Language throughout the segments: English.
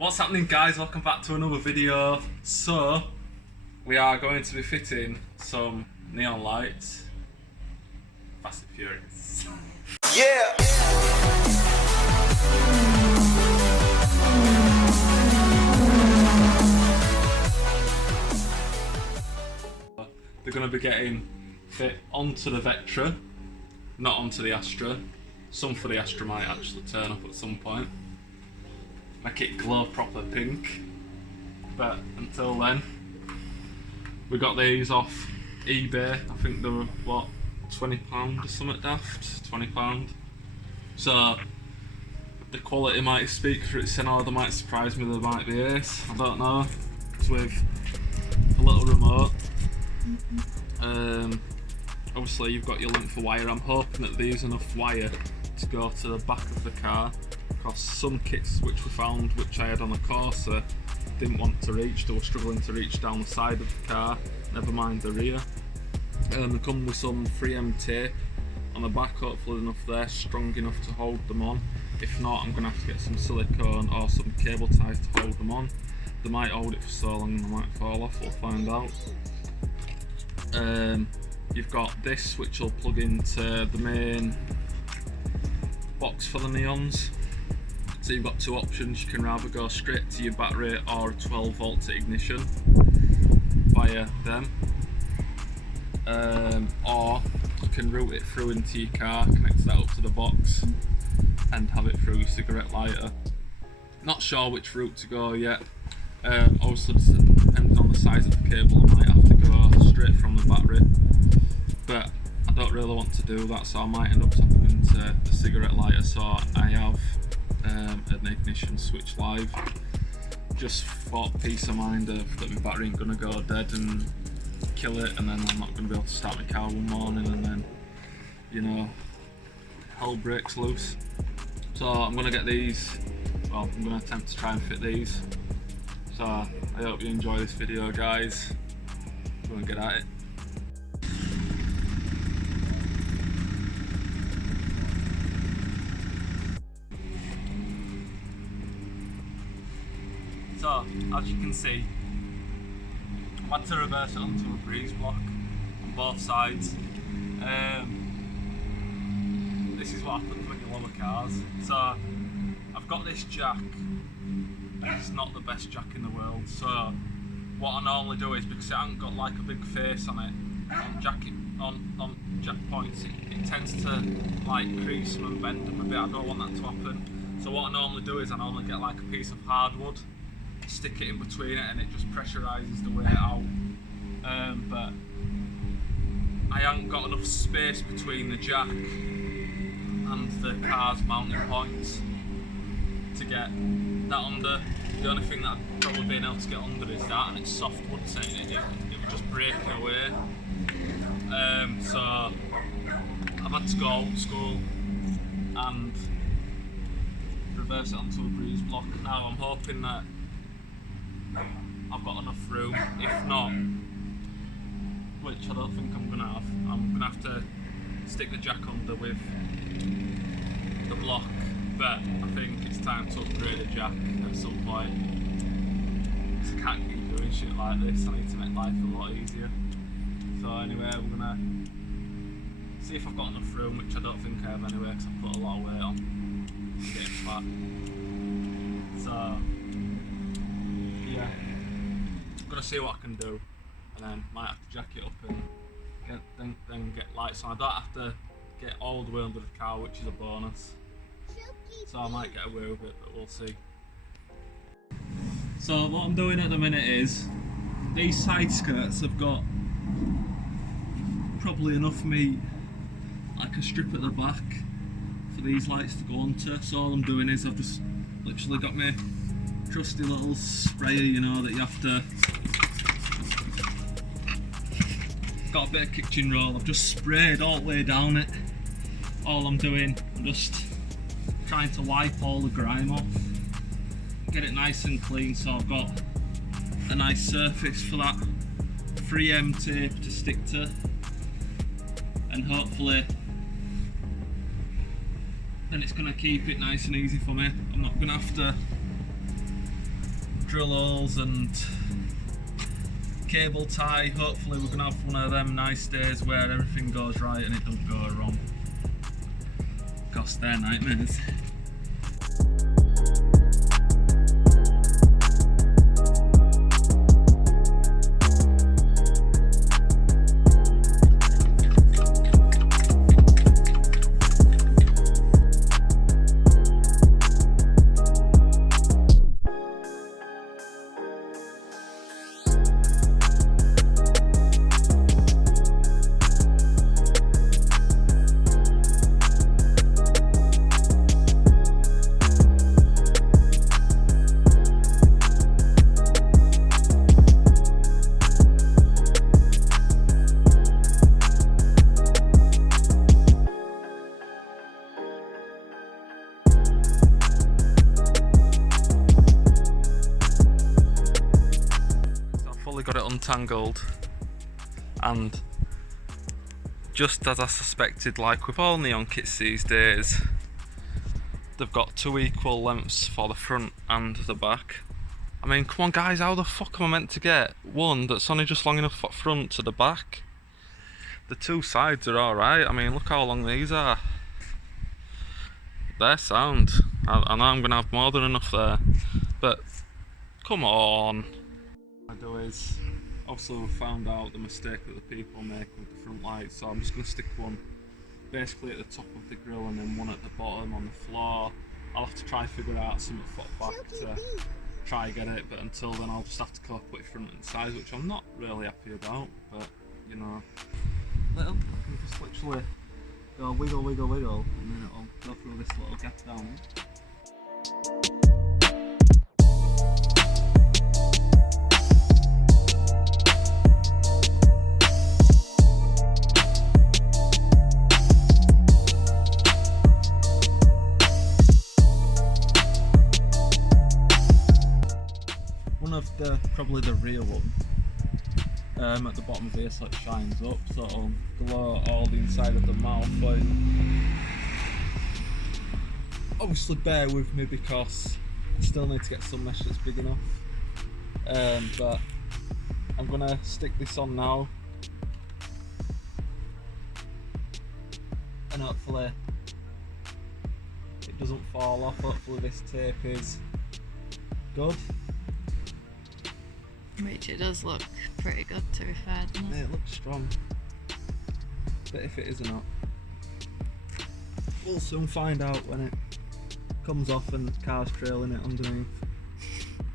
What's happening, guys? Welcome back to another video. So we are going to be fitting some neon lights. Fast and Furious. Yeah. They're going to be getting fit onto the VECTRA, not onto the Astra. Some for the Astra might actually turn up at some point. Make it glow proper pink. But until then, we got these off eBay. I think they were, what, £20 or something daft? £20. So the quality might speak for itself, or they might surprise me, they might be ace. I don't know. It's with a little remote. Obviously you've got your length of wire. I'm hoping that there's enough wire to go to the back of the car, because some kits which we found, which I had on the Corsa, didn't want to reach. They were struggling to reach down the side of the car, never mind the rear. They come with some 3M tape on the back, hopefully enough there, strong enough to hold them on. If not, I'm going to have to get some silicone or some cable ties to hold them on. They might hold it for so long they might fall off, we'll find out. You've got this which will plug into the main box for the neons. So you've got two options. You can either go straight to your battery or a 12 volt to ignition via them, or you can route it through into your car, connect that up to the box and have it through your cigarette lighter. Not sure which route to go yet. Also depending on the size of the cable, I might have to go straight from the battery, but I don't really want to do that, so I might end up tapping into the cigarette lighter, so I have an ignition switch live, just for peace of mind of that my battery ain't gonna go dead and kill it, and then I'm not gonna be able to start my car one morning and then, you know, hell breaks loose. So I'm gonna get these, well, I'm gonna attempt to try and fit these. So I hope you enjoy this video, guys. Go and get at it. So, as you can see, I had to reverse it onto a breeze block on both sides. This is what happens when you lower cars. So, I've got this jack. It's not the best jack in the world. So, what I normally do is, because it hasn't got like a big face on it, on jack points, it tends to like crease them and bend them a bit. I don't want that to happen. So what I normally do is I normally get like a piece of hardwood, stick it in between it, and it just pressurizes the way out. But I haven't got enough space between the jack and the car's mounting points to get that under. The only thing that I've probably been able to get under is that, and it's softwood, so it would just break away. So I've had to go old school and reverse it onto a breeze block. Now I'm hoping that I've got enough room. If not, which I don't think I'm going to have, I'm going to have to stick the jack under with the block. But I think it's time to upgrade the jack at some point, because I can't keep doing shit like this. I need to make life a lot easier. So anyway, we're going to see if I've got enough room, which I don't think I have anyway, because I put a lot of weight on. I'm getting fat. So yeah, I'm going to see what I can do, and then might have to jack it up and then get lights on. I don't have to get all the way under the car, which is a bonus. So I might get away with it, but we'll see. So what I'm doing at the minute is, these side skirts have got probably enough meat, like a strip at the back, for these lights to go onto. So all I'm doing is I've just literally got my trusty little sprayer, you know, that you have to, got a bit of kitchen roll, I've just sprayed all the way down it. All I'm doing, I'm just trying to wipe all the grime off, get it nice and clean, so I've got a nice surface for that 3M tape to stick to, and hopefully then it's going to keep it nice and easy for me. I'm not going to have to drill holes and cable tie. Hopefully we're gonna have one of them nice days where everything goes right and it doesn't go wrong. Because they're nightmares. Got it untangled, and just as I suspected, like with all neon kits these days, they've got 2 equal lengths for the front and the back. I mean, come on guys, how the fuck am I meant to get one that's only just long enough for front to the back? The 2 sides are alright. I mean, look how long these are. They're sound. I know I'm gonna have more than enough there, but come on. What I do is, also found out the mistake that the people make with the front lights, so I'm just going to stick one basically at the top of the grill and then one at the bottom on the floor. I'll have to try figure out some foot back to try get it, but until then I'll just have to put it front and sides, which I'm not really happy about, but you know. I can just literally go wiggle, wiggle, wiggle, and then it'll go through this little gap down. Probably the real one at the bottom of here, so it shines up, so it'll glow all the inside of the mouth. Obviously bear with me because I still need to get some mesh that's big enough, but I'm gonna stick this on now and hopefully it doesn't fall off. Hopefully this tape is good. Which it does look pretty good, to be fair, doesn't it? Yeah, it looks strong. But if it is or not, we'll soon find out when it comes off and the car's trailing it underneath.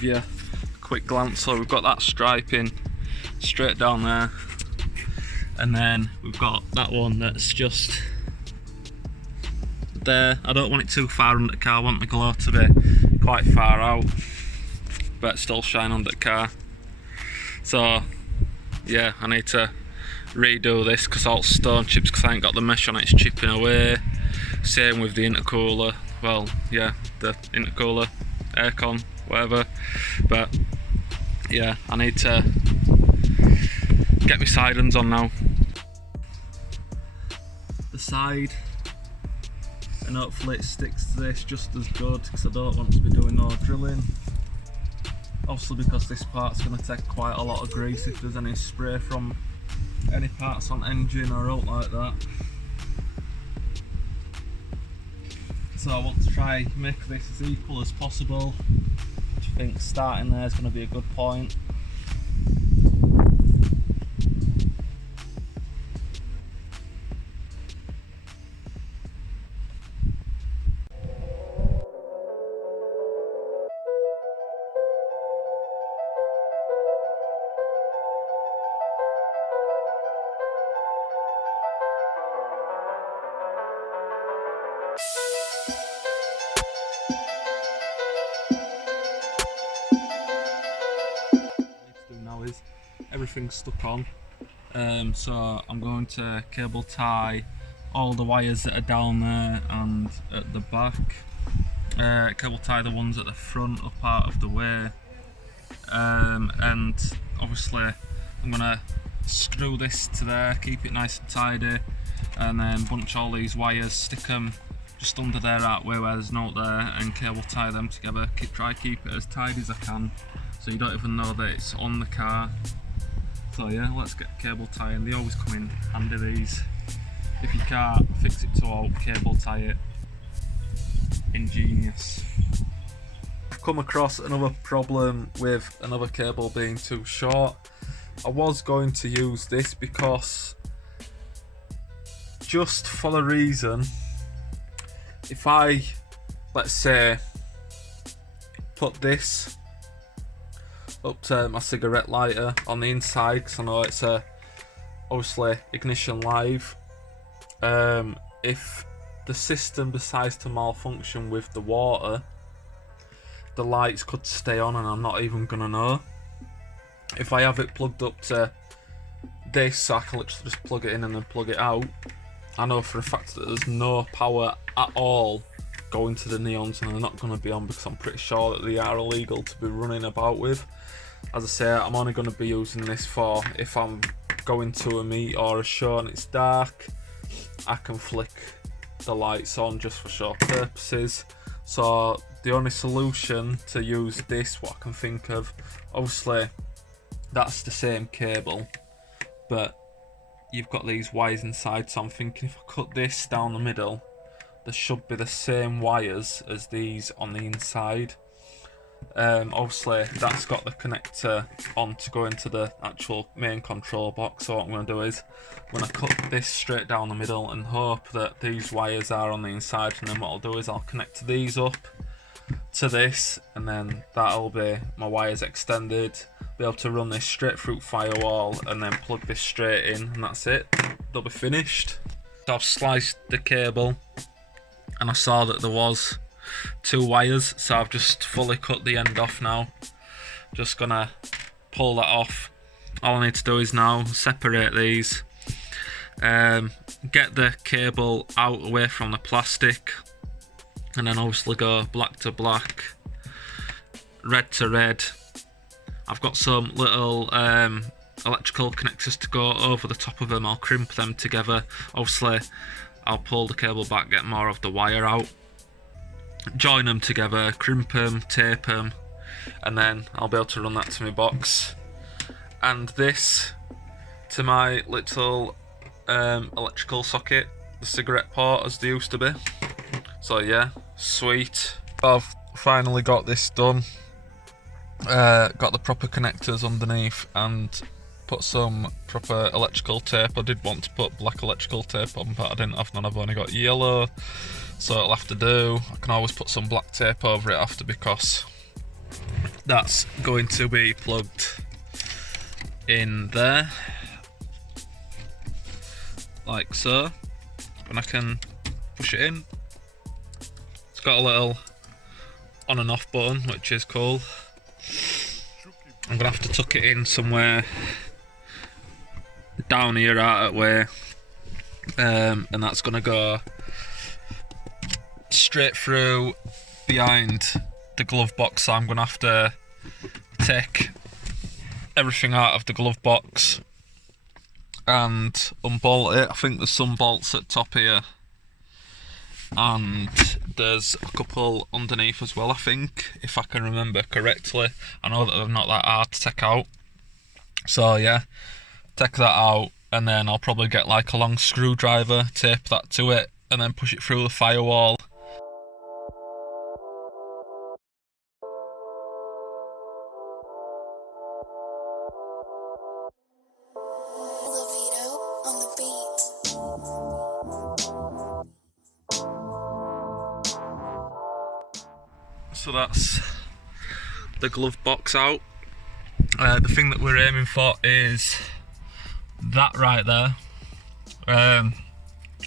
Yeah, quick glance, so we've got that striping straight down there, and then we've got that one that's just there. I don't want it too far under the car, I want the glow to be quite far out, but still shine under the car. So yeah, I need to redo this because all stone chips, because I ain't got the mesh on it, it's chipping away. Same with the intercooler, well yeah, the intercooler, aircon, whatever. But yeah, I need to get my sidings on now. The side, and hopefully it sticks to this just as good, because I don't want to be doing no drilling. Obviously because this part's going to take quite a lot of grease if there's any spray from any parts on engine or out like that. So I want to try make this as equal as possible. I think starting there is going to be a good point. Everything's stuck on, so I'm going to cable tie all the wires that are down there and at the back, cable tie the ones at the front up out of the way, and obviously I'm going to screw this to there, keep it nice and tidy, and then bunch all these wires, stick them just under there that way where there's no there, and cable tie them together. Try keep it as tidy as I can so you don't even know that it's on the car. So yeah, let's get cable tying. They always come in handy, these. If you can't fix it to out, cable tie it. Ingenious. I've come across another problem with another cable being too short. I was going to use this because, just for the reason, if I, let's say, put this up to my cigarette lighter on the inside, because I know it's a obviously ignition live, if the system decides to malfunction with the water, the lights could stay on and I'm not even gonna know. If I have it plugged up to this, so I can literally just plug it in and then plug it out, I know for a fact that there's no power at all going to the neons, and they're not going to be on because I'm pretty sure that they are illegal to be running about with. As I say, I'm only going to be using this for if I'm going to a meet or a show and it's dark, I can flick the lights on just for show purposes. So the only solution to use this, what I can think of, obviously that's the same cable, but you've got these wires inside, so I'm thinking if I cut this down the middle, there should be the same wires as these on the inside. Obviously that's got the connector on to go into the actual main control box, so what I'm going to do is when I cut this straight down the middle and hope that these wires are on the inside, and then what I'll do is I'll connect these up to this, and then that'll be my wires extended, be able to run this straight through firewall and then plug this straight in, and that's it, they'll be finished. So I've sliced the cable and I saw that there was 2 wires, so I've just fully cut the end off now. Just gonna pull that off. All I need to do is now separate these, get the cable out away from the plastic, and then obviously go black to black, red to red. I've got some little electrical connectors to go over the top of them. I'll crimp them together. Obviously I'll pull the cable back, get more of the wire out, join them together, crimp them, tape them, and then I'll be able to run that to my box, and this to my little electrical socket, the cigarette port as they used to be. So yeah, sweet. I've finally got this done. Got the proper connectors underneath and put some proper electrical tape. I did want to put black electrical tape on, but I didn't have none. I've only got yellow, so it'll have to do. I can always put some black tape over it after, because that's going to be plugged in there like so, and I can push it in. It's got a little on and off button, which is cool. I'm gonna have to tuck it in somewhere down here out of way, and that's gonna go straight through behind the glove box, so I'm gonna have to take everything out of the glove box and unbolt it. I think there's some bolts at top here, and there's a couple underneath as well, I think, if I can remember correctly. I know that they're not that hard to take out. So yeah, take that out, and then I'll probably get like a long screwdriver, tape that to it, and then push it through the firewall. So that's the glove box out. The thing that we're aiming for is that right there.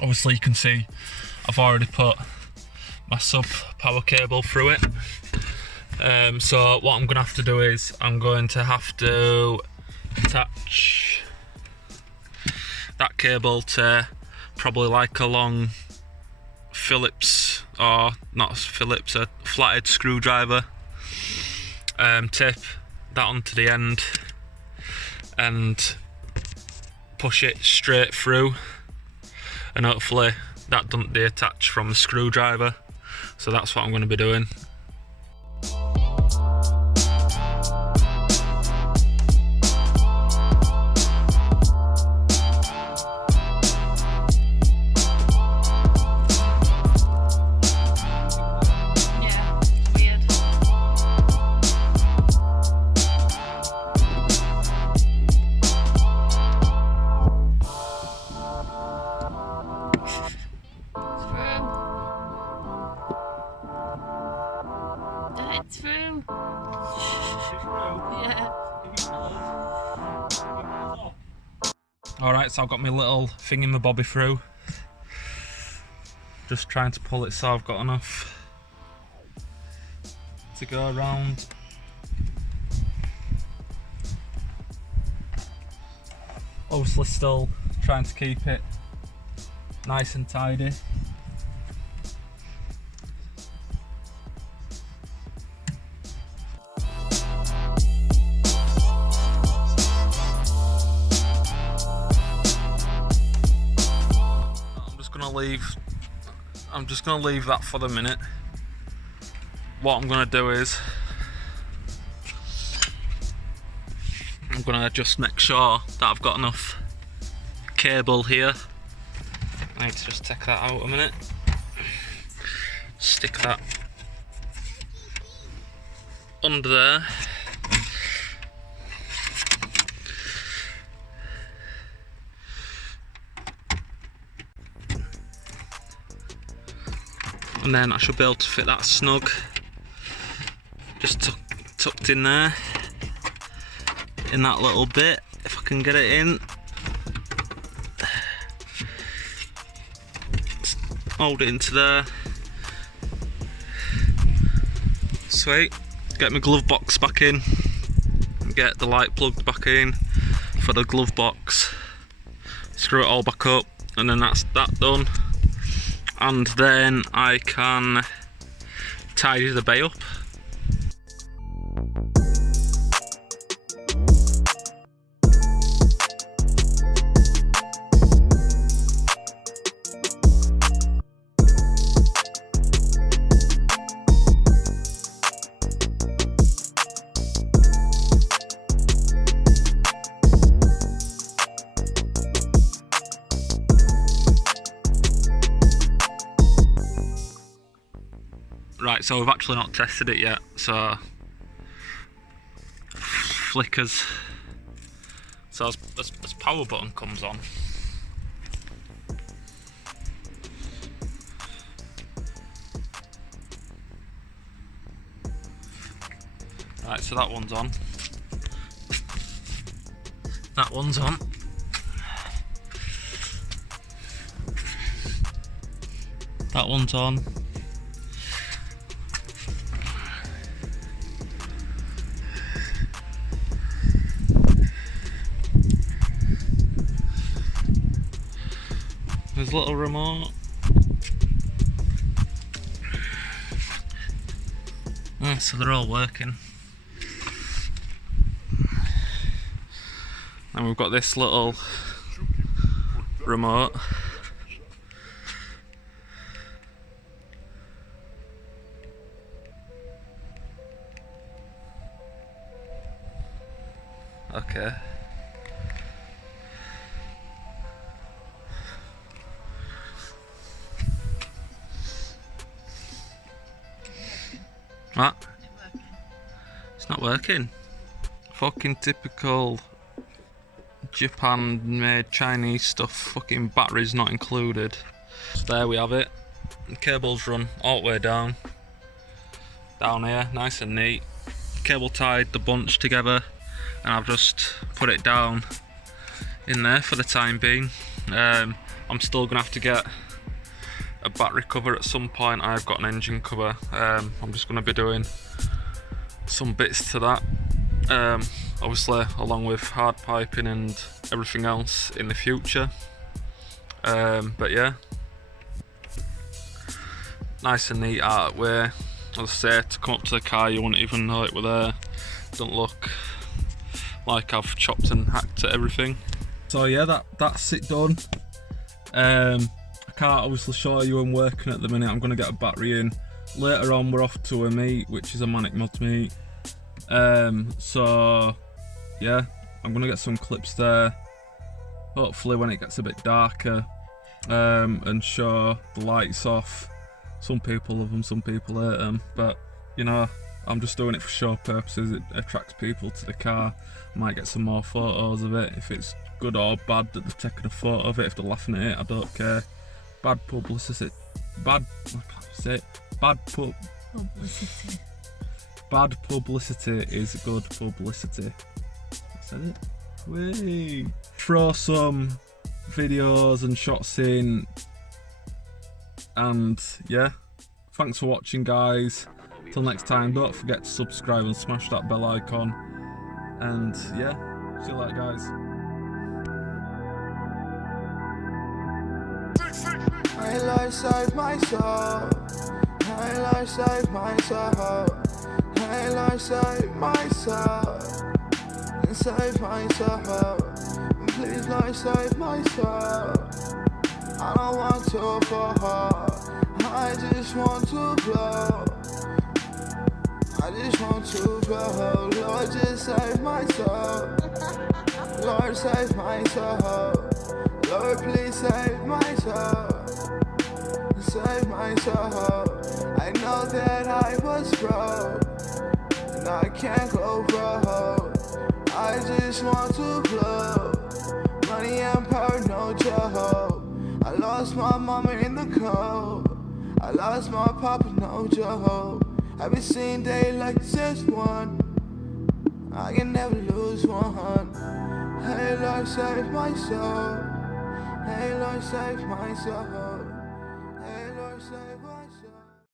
Obviously you can see I've already put my sub power cable through it. So what I'm going to have to do is I'm going to have to attach that cable to probably like a long Phillips, or not Phillips, a flathead screwdriver. Tape that onto the end and push it straight through, and hopefully that doesn't detach from the screwdriver, so that's what I'm going to be doing. It's through. Yeah. Alright, so I've got my little thing in the bobby through. Just trying to pull it so I've got enough to go around. Obviously still trying to keep it nice and tidy. I'm just gonna leave that for the minute. What I'm gonna do is I'm gonna just make sure that I've got enough cable here. I need to just take that out a minute. Stick that under there. And then I should be able to fit that snug, just tucked in there, in that little bit, if I can get it in. Hold it into there. Sweet. Get my glove box back in, get the light plugged back in for the glove box, screw it all back up, and then that's that done. And then I can tidy the bay up. Right, so we've actually not tested it yet, so flickers. So as power button comes on, right, so that one's on. That one's on. That one's on. There's a little remote. So they're all working. And we've got this little remote. Okay. What? It's not working. Fucking typical Japan made Chinese stuff. Fucking batteries not included. So there we have it. The cables run all the way down. Down here, nice and neat. Cable tied the bunch together, and I've just put it down in there for the time being. I'm still gonna have to get a battery cover at some point. I've got an engine cover. I'm just going to be doing some bits to that, obviously along with hard piping and everything else in the future. But yeah, nice and neat out of the way. As I say, to come up to the car you wouldn't even know it were there. Doesn't look like I've chopped and hacked at everything. So yeah, that's it done. can't obviously show you I'm working at the minute. I'm going to get a battery in. Later on we're off to a meet, which is a Manic Mods meet. So yeah, I'm going to get some clips there. Hopefully when it gets a bit darker, and show the lights off. Some people love them, some people hate them, but you know, I'm just doing it for show purposes. It attracts people to the car. I might get some more photos of it. If it's good or bad that they've taken a photo of it, if they're laughing at it, I don't care. Bad publicity. Bad publicity is good publicity. I said it. Whee! Throw some videos and shots in, and yeah, thanks for watching, guys. Till next time, don't forget to subscribe and smash that bell icon, and yeah, see you later, guys. My life saved my soul. My life saved my soul. My life saved my soul. And save my soul. And please, Lord, save my soul. I don't want to fall. I just want to blow. I just want to blow. Lord, just save my soul. Lord, save my soul. Lord, please save my soul. Save my soul. I know that I was broke, and I can't go broke. I just want to blow. Money and power, no joke. I lost my mama in the cold. I lost my papa, no joke. I've been seeing daylight since one. I can never lose one. Hey Lord, save my soul. Hey Lord, save my soul.